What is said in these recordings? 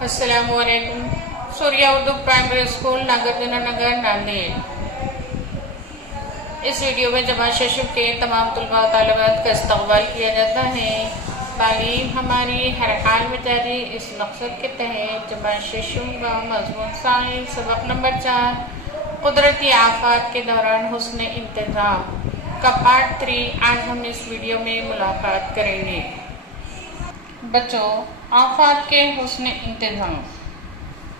अस्सलामुअलैकुम। Surya Urdu primary school Nagarjuna नगर नांदेड़। इस video में जमात शशुब के तमाम तलबा और तालिबात का इस्तकबाल किया जाता है। तालीम हमारी हर हाल में जारी, इस मकसद के तहत जमात शशुब का मजमून साइंस सबक नंबर 4 कुदरती आफात के दौरान हुस्न इंतज़ाम का पार्ट 3 आज हम इस वीडियो में मुलाकात करेंगे। बच्चों, आफात के हुस्न इंतज़ाम।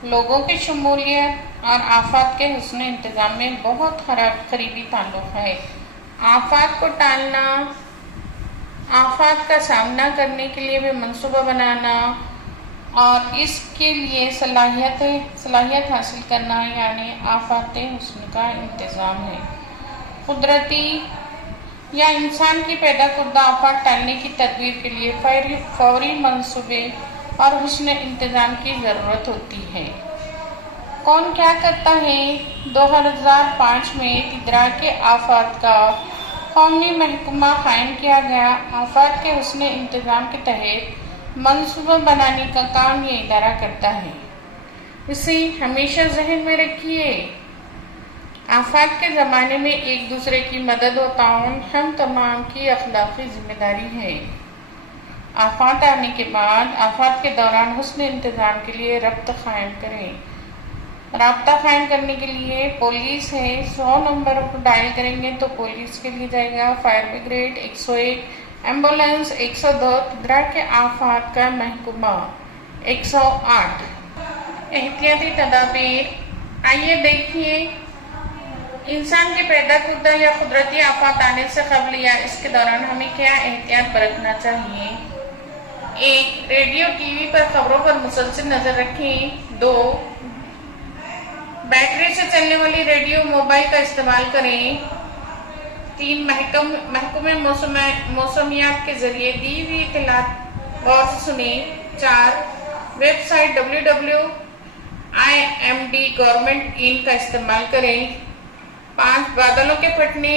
लोगों की शमूलियत और आफात के हुस्न इंतज़ाम में बहुत करीबी ताल्लुक़ है। आफात को टालना, आफात का सामना करने के लिए भी मंसूबा बनाना और इसके लिए सलाहियत हासिल करना यानी आफात हुस्न का इंतज़ाम है। कुदरती या इंसान की पैदा करदा आफात टालने की तदबीर के लिए फौरी मंसूबे और हुस्न इंतज़ाम की ज़रूरत होती है। कौन क्या करता है? 2005 में तिदरा के आफात का कौमी महकमा कायम किया गया। आफात के हुस्न इंतज़ाम के तहत मंसूबा बनाने का काम ये इदारा करता है। इसे हमेशा जहन में रखिए। आफात के ज़माने में एक दूसरे की मदद व ताउन हम तमाम की अखलाकी जिम्मेदारी है। आफात आने के बाद आफात के दौरान हुस्न इंतज़ाम के लिए रब्ता कायम करें। राब्ता कायम करने के लिए पुलिस है, 100 नंबर को डायल करेंगे तो पुलिस के लिए जाएगा, फायर ब्रिगेड 101, एम्बुलेंस 102, तिदरा के आफात का महकमा 108। एहतियाती तदाबीर। आइए देखिए, इंसान के पैदा करदा या कुदरती आफात आने से कबल या इसके दौरान हमें क्या एहतियात बरतना चाहिए। 1. रेडियो टीवी पर खबरों पर मुसलसल नजर रखें। 2. बैटरी से चलने वाली रेडियो मोबाइल का इस्तेमाल करें। 3. महकमे मौसमियात के जरिए दी हुई इत्तलात गौर से सुने। 4. वेबसाइट www.imd गवर्नमेंट इन का इस्तेमाल करें। 5. बादलों के फटने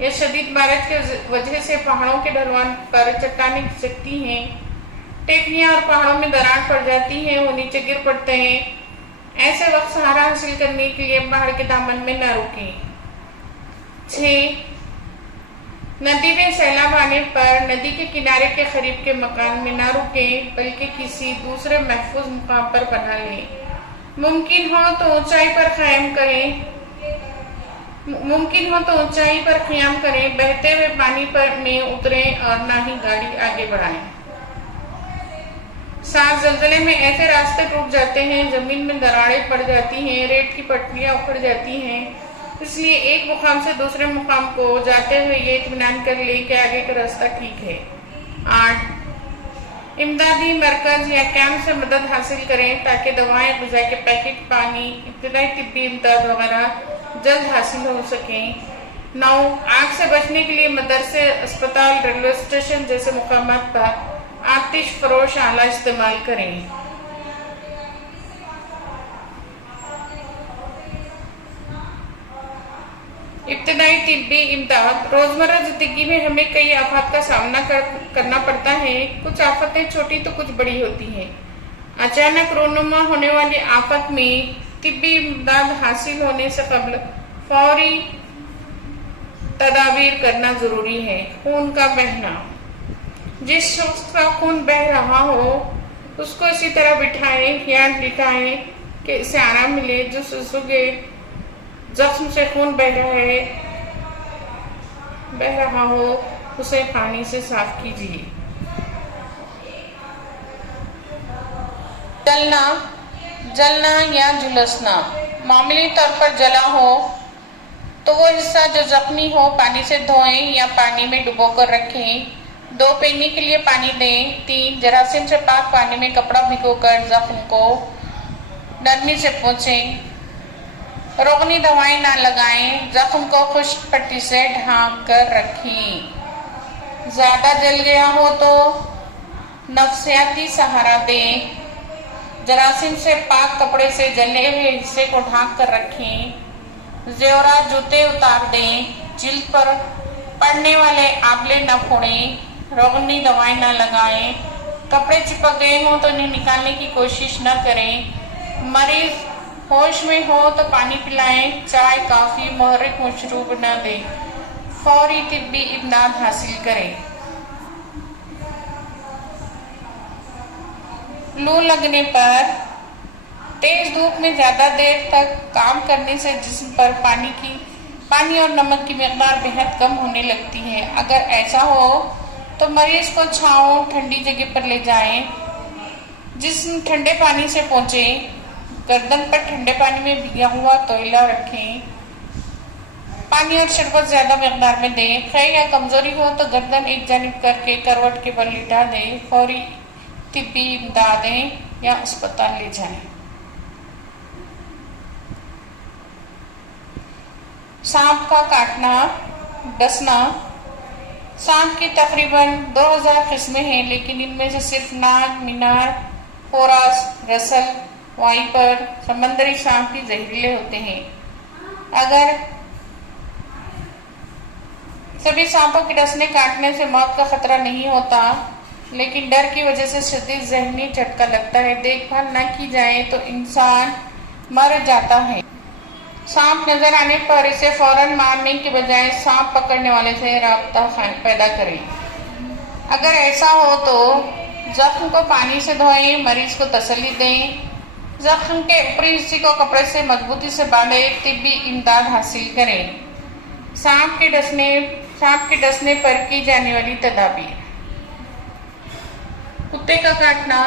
या शदीद बारिश की वजह से पहाड़ों के ढलवान पर चट्टानें खिसकती हैं, टेकनियां और पहाड़ों में दरार पड़ जाती हैं, वो नीचे गिर पड़ते हैं। ऐसे वक्त सहारा हासिल करने के लिए पहाड़ के दामन में न रुकें। 6. नदी में सैलाब आने पर नदी के किनारे के करीब के मकान में न रुकें, बल्कि किसी दूसरे महफूज मुकाम पर बना लें। मुमकिन हो तो ऊंचाई पर क़याम करें। बहते हुए पानी में उतरें और ना ही गाड़ी आगे बढ़ाएं। 7. ज़लज़ले में ऐसे रास्ते टूट जाते हैं, जमीन में दरारें पड़ जाती हैं, रेत की पटरियां उखड़ जाती हैं, इसलिए एक मुकाम से दूसरे मुकाम को जाते हुए ये इत्मीनान कर ले कि आगे का रास्ता ठीक है। 8. इमदादी मरकज या कैंप से मदद हासिल करें ताकि दवाएं, ग़िज़ा के पैकेट, पानी, इब्तिदाई तिब्बी इमदाद वगैरह जल्द हासिल हो सकें। 9. आग से बचने के लिए मदरसे, अस्पताल, रेलवे स्टेशन जैसे मुकामात पर आतिश फरोश आला इस्तेमाल करें। इब्तिदाई तिब्बी इमदाद। रोजमर्रा जिंदगी में हमें कई आफत का सामना करना पड़ता है। कुछ आफतें छोटी तो कुछ बड़ी होती हैं। अचानक रोनुमा होने वाली आफत में तिब्बी इमदाद हासिल होने से कबल फौरी तदाबीर करना जरूरी है। खून का बहना। जिस शख्स का खून बह रहा हो उसको इसी तरह बिठाएं या लिटाएं कि इसे आराम मिले। जो सुसुगे जख्म से खून बह रहा हो उसे पानी से साफ कीजिए। जलना या झुलसना। मामूली तौर पर जला हो तो वो हिस्सा जो जख्मी हो पानी से धोएं या पानी में डुबोकर रखें। 2 पीने के लिए पानी दें। 3. जरासीम से पाक पानी में कपड़ा भिगोकर जख्म को नरमी से पोंछें। रोगनी दवाएं ना लगाएं। जख्म को खुश्क पट्टी से ढांक कर रखें। ज्यादा जल गया हो तो नफ्सियाती सहारा दें। जरासीम से पाक कपड़े से जले हुए हिस्से को ढांक कर रखें। जेवरा जूते उतार दें। जिल्द पर पड़ने वाले आंवले न फोड़ें। रोगनी दवाएं न लगाएं। कपड़े चिपक गए हों तो इन्हें निकालने की कोशिश न करें। मरीज होश में हो तो पानी पिलाएं, चाय, कॉफी, मुहर्रिक मशरूब न दें। फौरी तिब्बी इमदाद हासिल करें। लू लगने पर तेज धूप में ज्यादा देर तक काम करने से जिस्म पर पानी और नमक की मिकदार बेहद कम होने लगती है। अगर ऐसा हो तो मरीज को छांव ठंडी जगह पर ले जाएं। जिस्म ठंडे पानी से पोंछे। गर्दन पर ठंडे पानी में भिगा हुआ तौलिया रखें। पानी और शरबत ज्यादा मिकदार में दें। खै या कमजोरी हो तो गर्दन एक जानिब करके करवट के बल लिटा दें। फौरी तिब्बी इमदादें या अस्पताल ले जाएं। सांप का काटना, डसना। सांप की तकरीबन 2000 किस्में हैं, लेकिन इनमें से सिर्फ नाग, मीनार, फोरास, रसल, वाइपर, समंदरी सांप ही जहरीले होते हैं। अगर सभी सांपों के डसने काटने से मौत का खतरा नहीं होता, लेकिन डर की वजह से शदीद जहनी झटका लगता है। देखभाल न की जाए तो इंसान मर जाता है। सांप नजर आने पर इसे फौरन मारने के बजाय सांप पकड़ने वाले से राब्ता पैदा करें। अगर ऐसा हो तो जख्म को पानी से धोएं, मरीज को तसल्ली दें। जख्म के ऊपरी हिस्से को कपड़े से मजबूती से बांधें। तिब्बी इमदाद हासिल करें। सांप के डसने पर की जाने वाली तदाबीर। कुत्ते का काटना।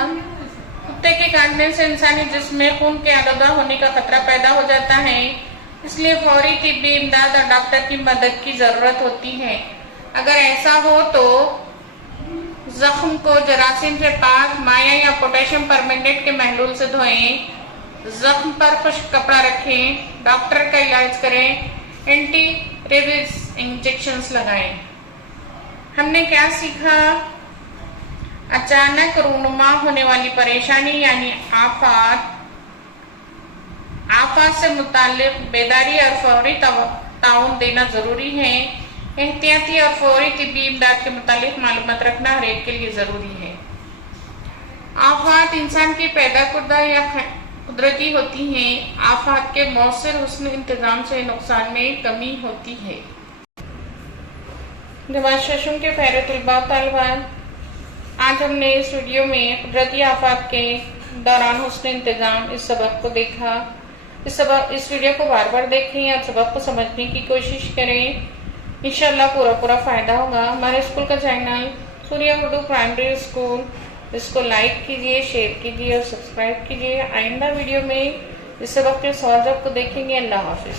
कुत्ते के काटने से इंसानी जिस्म में खून के आलूदा होने का खतरा पैदा हो जाता है, इसलिए फौरी तिब्बी इमदाद और डॉक्टर की मदद की जरूरत होती है। अगर ऐसा हो तो जख्म को जरासीम से पाक माया या पोटेशियम परमेंगनेट के महलूल से धोएं। जख्म पर खुश्क कपड़ा रखें। डॉक्टर का इलाज करें। एंटी रेबीज इंजेक्शंस लगाएं। हमने क्या सीखा? अचानक रूनुमा होने वाली परेशानी यानी आफात से मुताल्लिक बेदारी और फौरी ताउन देना जरूरी है। एहतियाती और फौरी तिब्बी इमदाद के मुताल्लिक मालूमात रखना हर एक के लिए जरूरी है। आफात इंसान की पैदा कुर्दा या कुदरती होती हैं। आफात के मौसर हुस्न इंतजाम से नुकसान में कमी होती है। जमात शशुम के प्यारे तलबा तालिबान, आज हमने इस वीडियो में कुदरती आफात के दौरान हुस्न इंतजाम इस सबक को देखा। इस वीडियो को बार बार देखें और सबक को समझने की कोशिश करें। इंशाल्लाह पूरा फायदा होगा। हमारे स्कूल का channel Surya Urdu primary school, इसको लाइक कीजिए, शेयर कीजिए और सब्सक्राइब कीजिए। आइंदा वीडियो में इस सबक के सवाल जवाब को देखेंगे। अल्लाह हाफिज।